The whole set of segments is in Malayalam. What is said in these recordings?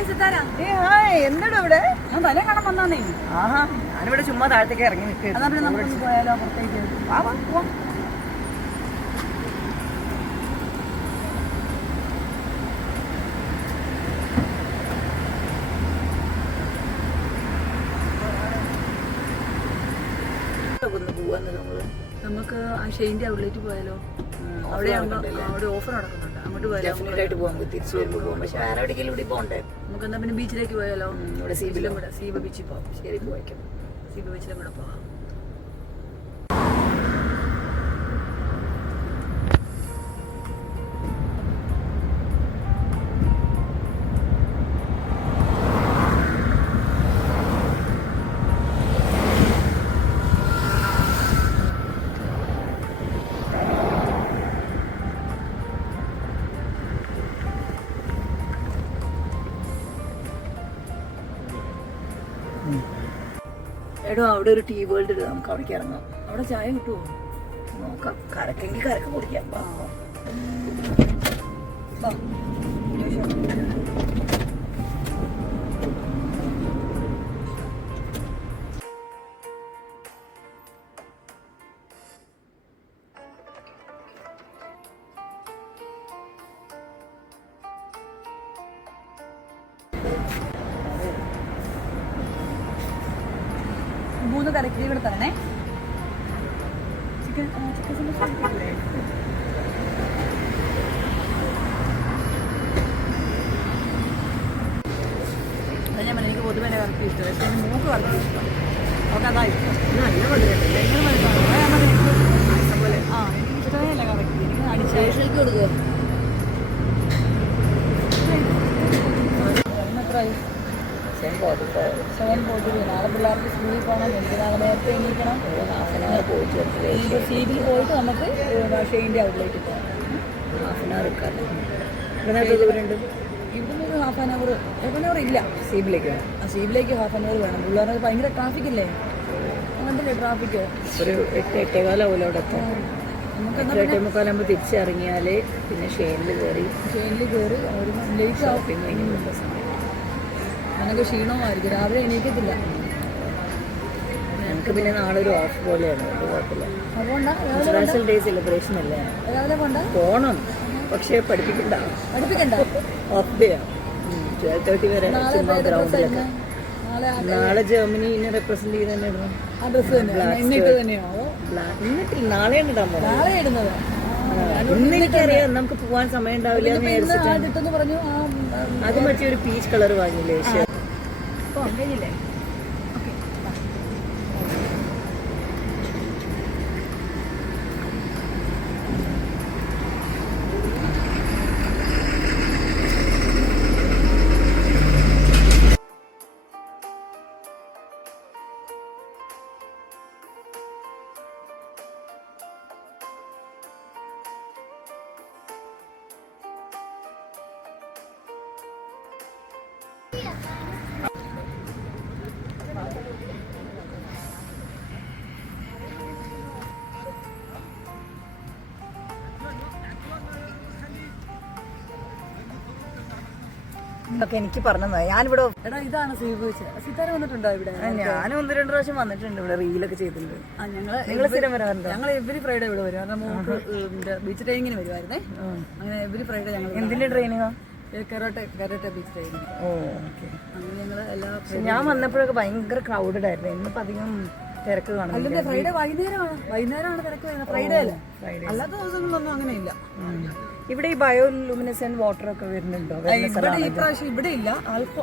എന്താണ് ഇവിടെ? ഞാൻ തലേ കാണാൻ വന്നാന്നേ. ആഹാ, ഞാനിവിടെ ചുമ്മാ താഴത്തേക്ക് ഇറങ്ങി നിൽക്കുക. നമുക്ക് പോയാലോ പുറത്തേക്ക്? പോവാം. നമുക്ക് ആ ഷെയിൻ്റെ ഔട്ട്ലെറ്റ് പോയാലോ? അവിടെ ഓഫർ നടക്കുന്നുണ്ട്. അങ്ങോട്ട് പോയാലോ? പോകാൻ തിരിച്ചു വരുമ്പോൾ പോകും. പക്ഷെ വേറെ എവിടെയെങ്കിലും ഇവിടെ പോകണ്ടേ? നമുക്ക് എന്നാ പിന്നെ ബീച്ചിലേക്ക് പോയാലോ? ഇവിടെ സീബിലും കൂടെ സീബ ബീച്ചിൽ പോകാം. ശരി, പോയിക്കാം. സീബ ബീച്ചിലും കൂടെ പോകാം. എടോ, അവിടെ ഒരു ടീ വേൾഡ് ഇടുക. നമുക്ക് അവിടേക്ക് ഇറങ്ങാം. അവിടെ ചായ കിട്ടുമോ നോക്കാം. കരക്കെങ്കിൽ കരക്ക് കുടിക്കാം. മൂന്ന് കരക്കിരി ഇവിടെ തരണേ. ചിക്കൻ അത് ഞാൻ എനിക്ക് പൊതുവെ എൻ്റെ കറക്റ്റ് ഇഷ്ടം. പക്ഷേ എൻ്റെ മൂക്ക് കറക്റ്റ് ഇഷ്ടം. അവർക്ക് അതാ ഇഷ്ടം. നല്ല മധുരമല്ലേ? ഭയങ്കര മധുരമാണ്. പോലെ എനിക്ക് ഇഷ്ടമേ അല്ല കറക്റ്റ്. എനിക്ക് അടിച്ചു കൊടുക്കുക. എത്രയായി? 7:40. നാളെ പിള്ളേർക്ക് സ്കൂളിൽ പോകണം. എനിക്ക് നാളെ നേരത്തെ എണീക്കണം. സീബിൽ പോയിട്ട് നമുക്ക് ഷെയിൻ്റെ ഔട്ട്ലെറ്റ് പോകാം. ഹാഫ് ആൻ അവർ ദൂരമുണ്ട്. ഇവിടുന്ന് ഒരു ഹാഫ് ആൻ അവർ ഇല്ല. സീബിലേക്ക് ഹാഫ് ആൻ അവർ വേണം. പിള്ളേർക്ക് ഭയങ്കര ട്രാഫിക്കില്ലേ? അങ്ങനത്തെ ട്രാഫിക്കോ? ഒരു 8-8:15 പോലെ അവിടെ എത്താം. നമുക്ക് 8:45 തിരിച്ചിറങ്ങിയാൽ പിന്നെ ഷെയിനിൽ കയറി ഒരു ലേറ്റ് ആവും. പിന്നെ സമയം എനിക്ക് ക്ഷീണമായിരിക്കും. രാവിലെ എണീക്കത്തില്ല. ഞങ്ങൾക്ക് പിന്നെ നാളെ ഒരു ഓഫ് പോലെയാണ്. കുഴപ്പമില്ല. നാഷണൽ ഡേ സെലിബ്രേഷൻ അല്ലേ? രാവിലെ പോകണം. പക്ഷേ പഠിപ്പിക്കണ്ട. ഓഫ് ഡേ ആണ്. 12:30 വരെ ഗ്രൗണ്ടിലൊക്കെ. നാളെ ജർമ്മനിനെ റെപ്രസെന്റ് ചെയ്ത് തന്നെ ഇടണം. ആ ഡ്രസ്സ് ഇന്നിട്ടില്ല. നാളെയാണ് ഇടാൻ പോകുന്നത്. ഇന്നെനിക്കറിയാം നമുക്ക് പോവാൻ സമയം ഉണ്ടാവില്ല എന്ന് വിചാരിച്ചിട്ടാണ്. അത് മറ്റേ ഒരു പീച്ച് കളർ വാങ്ങിയില്ലേ? കഴിഞ്ഞില്ലേ? ഒക്കെ എനിക്ക് പറഞ്ഞത്. ഞാനിവിടെ ഇതാണ് സിതാര വന്നിട്ടുണ്ടോ ഇവിടെ? ഞാൻ 1-2 പ്രാവശ്യം വന്നിട്ടുണ്ട്. ഇവിടെ റീലൊക്കെ ചെയ്തിട്ടുണ്ട്. ഞങ്ങൾ സ്ഥിരം വരാറുണ്ട്. ഞങ്ങൾ എവരി ഫ്രൈഡേ ഇവിടെ വരും. കാരണം ബീച്ച് ട്രെയിനിങ്ങിന് വരുമായിരുന്നേ. അങ്ങനെ എവരി ഫ്രൈഡേ ഞങ്ങൾ. എന്തിന്റെ ട്രെയിനിങ്ങോ? Karate beach training. അങ്ങനെ ഞങ്ങൾ ഞാൻ വന്നപ്പോഴൊക്കെ ഭയങ്കര ക്രൗഡഡ് ആയിരുന്നു. ഇന്നിപ്പോ അധികം തിരക്ക് കാണും. അല്ലെങ്കിൽ ഫ്രൈഡേ വൈകുന്നേരമാണ് തിരക്ക് വരുന്നത്. ഫ്രൈഡേ അല്ലേ? അല്ലാത്ത ദിവസങ്ങളിലൊന്നും അങ്ങനെയില്ല. ഇവിടെ ഈ ബയോലുമിനസെന്റ് വാട്ടർ ഒക്കെ വരുന്നുണ്ടോ? ഇവിടെ ഇല്ല.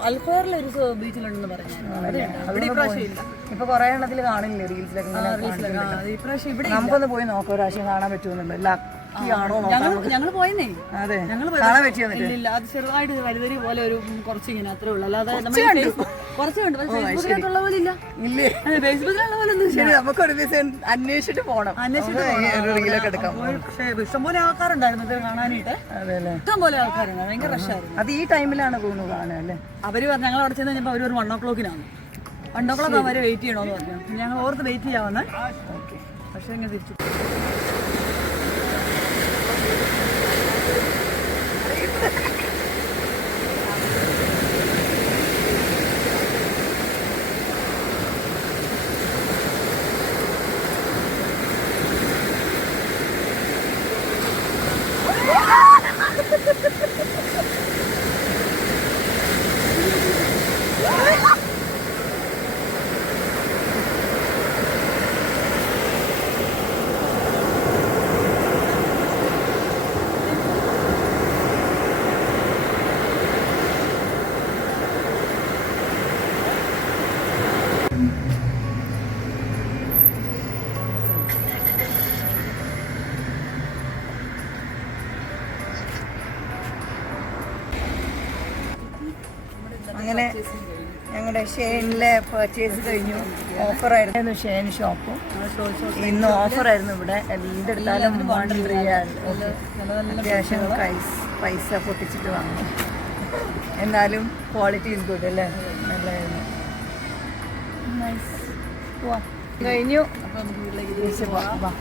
അൽഫോറിലൊരു ബീച്ചിലുണ്ടെന്ന് പറഞ്ഞു. ഇപ്പൊ കൊറേ എണ്ണത്തിൽ കാണില്ലേ റീൽസിലൊക്കെ? നമുക്കൊന്ന് പോയി നോക്കാം. ഒരു പ്രാവശ്യം കാണാൻ പറ്റുമെന്നുണ്ട്. ഞങ്ങൾ പോയെന്നേ. അതെ, കാണാൻ പറ്റിയില്ല. അത് ചെറുതായിട്ട് വലുതരി പോലെ ഒരു കുറച്ചിങ്ങനെ അത്രേ ഉള്ളൂ. അല്ലാതെ കുറച്ചുണ്ട്. ഫേസ്ബുക്കിലുള്ള പോലെ ഇല്ല. ഫേസ്ബുക്കിലുള്ള പോലെ ഒന്നും. ശരി, നമുക്കൊരു ദിവസം അന്വേഷിച്ചിട്ട് പോകണം. റീലൊക്കെ എടുക്കാം. പക്ഷേ ഇഷ്ടംപോലെ ആൾക്കാരുണ്ടായിരുന്നു ഇത് കാണാനായിട്ട്. ഇഷ്ടംപോലെ ആൾക്കാരുണ്ട്. ഭയങ്കര റഷായിരുന്നു. അത് ഈ ടൈമിലാണ് തോന്നുന്നു കാണാൻ അല്ലേ? അവര് പറഞ്ഞു ഞങ്ങൾ അവിടെ ചെന്ന് കഴിഞ്ഞപ്പോൾ അവർ 1 o'clock 1 o'clock അവരെ വെയിറ്റ് ചെയ്യണമെന്ന് പറഞ്ഞു. ഞങ്ങൾ ഓർത്ത് വെയിറ്റ് ചെയ്യാവുന്ന. പക്ഷേ ഇങ്ങനെ തിരിച്ചു. അങ്ങനെ ഞങ്ങളുടെ ഷെയിനിലെ പർച്ചേസ് കഴിഞ്ഞു. ഓഫറായിരുന്നു ഷെയിൻ ഷോപ്പ്. ഇന്ന് ഓഫറായിരുന്നു ഇവിടെ. എന്തെടുത്താലും 1 റിയാൽ. അത്യാവശ്യം പൈസ പൊട്ടിച്ചിട്ട് വാങ്ങും. എന്നാലും ക്വാളിറ്റി ഈസ് ഗുഡ് അല്ലേ? നല്ലതായിരുന്നു. നൈസ്. പോവാം. കഴിഞ്ഞു. അപ്പം വീട്ടിലേക്ക് പോവാം.